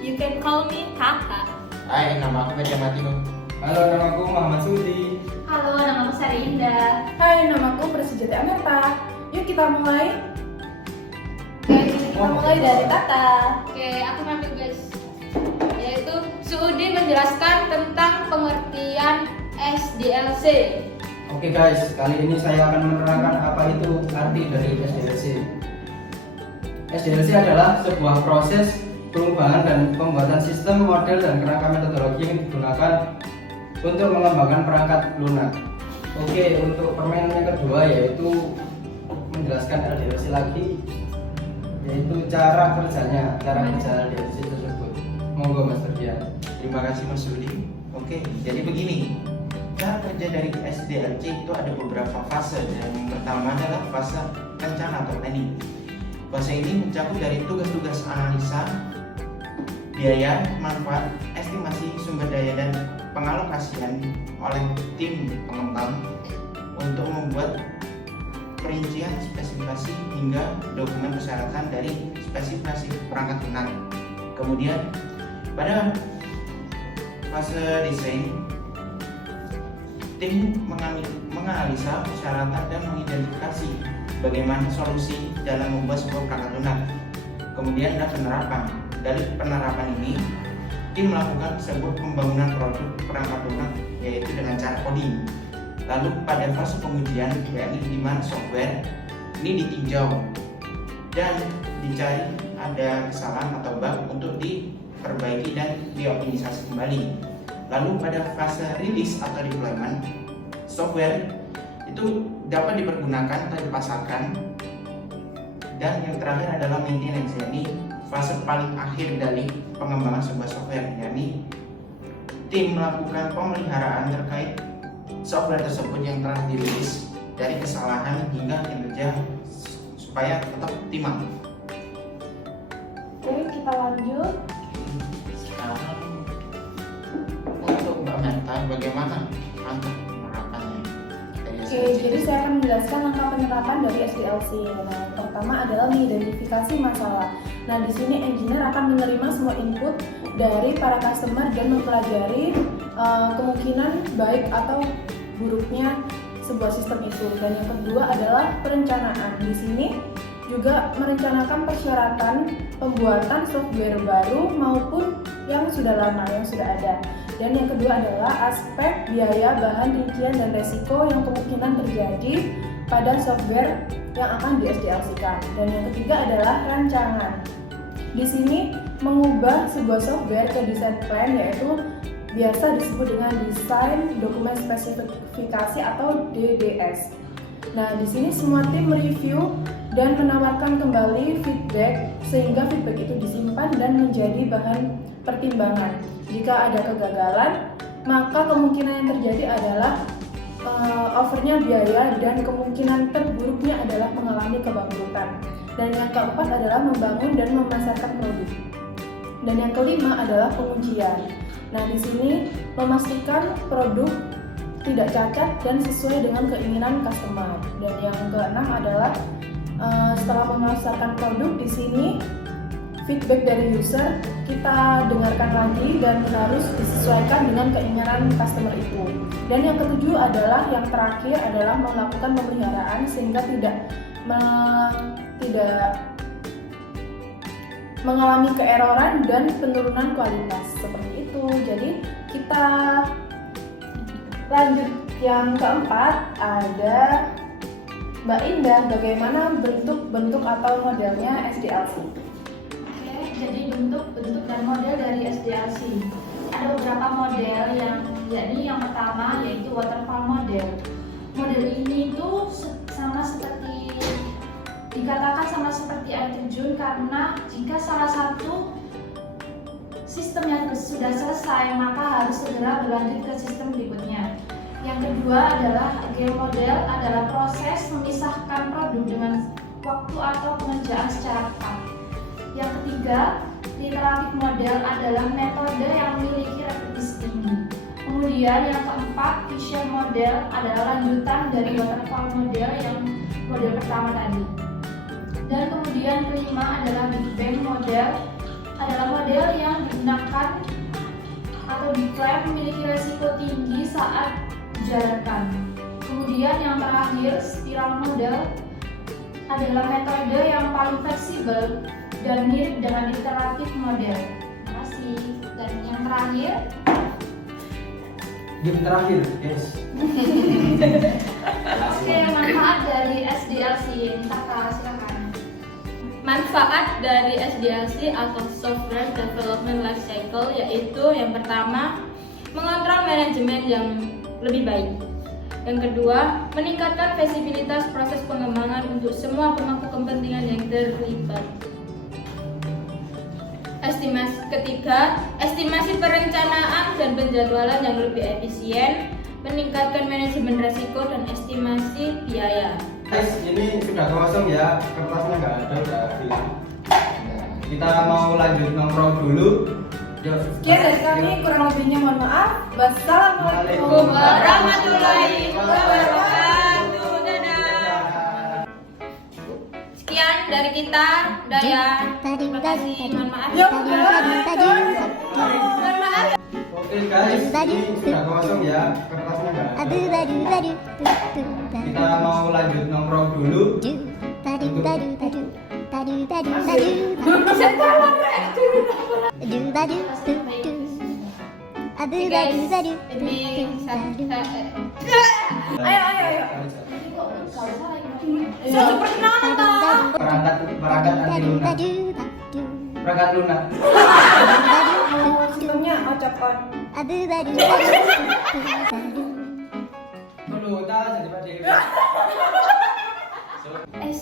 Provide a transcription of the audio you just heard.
You can call me Kakak. Hai, nama aku Fajar Matino. Halo, nama aku Muhammad Sudi. Halo, nama aku Sari Indah. Hai, namaku Prasetyati Amerta. Yuk kita mulai. Kita mulai dari Tata. Oke, aku ngambil guys. Yaitu Suudi menjelaskan tentang pengertian SDLC. Oke guys, kali ini saya akan menerangkan apa itu arti dari SDLC. SDLC adalah sebuah proses pengubahan dan pembuatan sistem, model, dan kerangka metodologi yang digunakan untuk mengembangkan perangkat lunak. Oke, untuk permainan yang kedua yaitu menjelaskan SDLC lagi, yaitu cara kerja SDLC tersebut. Monggo Mas Ferdian. Terima kasih Mas Sudi. Oke, jadi begini. Cara kerja dari SDLC itu ada beberapa fase. Dan yang pertama adalah fase rencana atau planning. Fase ini mencakup dari tugas-tugas analisa, biaya, manfaat, estimasi sumber daya, dan pengalokasian oleh tim pengembang untuk membuat perincian spesifikasi hingga dokumen persyaratan dari spesifikasi perangkat lunak. Kemudian pada fase desain, tim menganalisa persyaratan dan mengidentifikasi bagaimana solusi dalam membuat sebuah perangkat lunak. Kemudian ada penerapan. Dari penerapan ini, tim melakukan sebuah pembangunan produk perangkat lunak yaitu dengan cara coding. Lalu pada fase pengujian, yakni di mana software ini ditinjau dan dicari ada kesalahan atau bug untuk diperbaiki dan dioptimisasi kembali. Lalu pada fase rilis atau deployment, software itu dapat dipergunakan atau dipasarkan. Dan yang terakhir adalah maintenance, yakni fase paling akhir dari pengembangan sebuah software, yakni tim melakukan pemeliharaan terkait software tersebut yang telah dirilis dari kesalahan hingga kinerja supaya tetap optimal. Oke, kita lanjut. Sekarang untuk Mbak Merta, bagaimana langkah penerapannya? Oke, jadi saya akan menjelaskan langkah penerapan dari SDLC. Nah, yang pertama adalah mengidentifikasi masalah. Nah, di sini engineer akan menerima semua input dari para customer dan mempelajari kemungkinan baik atau buruknya sebuah sistem itu. Dan yang kedua adalah perencanaan. Di sini juga merencanakan persyaratan pembuatan software baru maupun yang sudah lama, yang sudah ada. Dan yang kedua adalah aspek biaya, bahan, rincian, dan resiko yang kemungkinan terjadi pada software yang akan di SDLC-kan. Dan yang ketiga adalah rancangan. Di sini mengubah sebuah software ke design plan, yaitu biasa disebut dengan desain dokumen spesifikasi atau DDS. Nah, di sini semua tim mereview dan menawarkan kembali feedback sehingga feedback itu disimpan dan menjadi bahan pertimbangan. Jika ada kegagalan, maka kemungkinan yang terjadi adalah overnya biaya dan kemungkinan terburuknya adalah mengalami kebangkrutan. Dan yang keempat adalah membangun dan memasarkan produk. Dan yang kelima adalah pengujian. Nah, di sini memastikan produk tidak cacat dan sesuai dengan keinginan customer. Dan yang keenam adalah setelah memasarkan produk, di sini feedback dari user kita dengarkan lagi dan harus disesuaikan dengan keinginan customer itu. Dan yang ketujuh adalah yang terakhir adalah melakukan pemeliharaan sehingga tidak mengalami keeroran dan penurunan kualitas seperti itu. Jadi kita lanjut yang keempat, ada Mbak Indah, bagaimana bentuk-bentuk atau modelnya SDLC? Oke, jadi bentuk dan model dari SDLC. Ada beberapa model yakni yang pertama yaitu waterfall model. Model ini tuh dikatakan sama seperti air terjun karena jika salah satu sistem yang sudah selesai maka harus segera berlanjut ke sistem berikutnya. Yang kedua adalah agile model, adalah proses memisahkan produk dengan waktu atau pengerjaan secara cepat. Yang ketiga, iteratif model adalah metode yang memiliki repetisi tinggi. Kemudian yang keempat, vision model adalah lanjutan dari waterfall model yang model pertama tadi. Dan kemudian kelima adalah Big Bang model, adalah model yang digunakan atau diklaim memiliki resiko tinggi saat dijalankan. Kemudian yang terakhir, spiral model adalah metode yang paling fleksibel dan mirip dengan iteratif model. Terima kasih. Dan yang terakhir, Game terakhir, guys. oke, manfaat dari SDLC. Saka, silakan. Manfaat dari SDLC atau Software Development Life Cycle yaitu yang pertama, mengontrol manajemen yang lebih baik. Yang kedua, meningkatkan visibilitas proses pengembangan untuk semua pemangku kepentingan yang terlibat. Ketiga, estimasi perencanaan dan penjadwalan yang lebih efisien, meningkatkan manajemen resiko dan estimasi biaya. Guys, ini sudah kosong ya, kertasnya nggak ada, udah hilang. Kita mau lanjut nongkrong dulu. Yuk. Sekian dari kami, kurang lebihnya mohon maaf. Wassalamualaikum Warahmatullahi wabarakatuh. Dadah. Sekian dari kita, Daya. Terima kasih. Mohon maaf. Mohon maaf. Oke guys, ini sudah kosong ya, kertasnya nggak ada. Kita mau lanjut nongkrong dulu. Ayo. Perangkat anti lunak. Perangkat lunak. Sistemnya ocok-ocok. Perlu tahu jadi Pak Dewi. Es.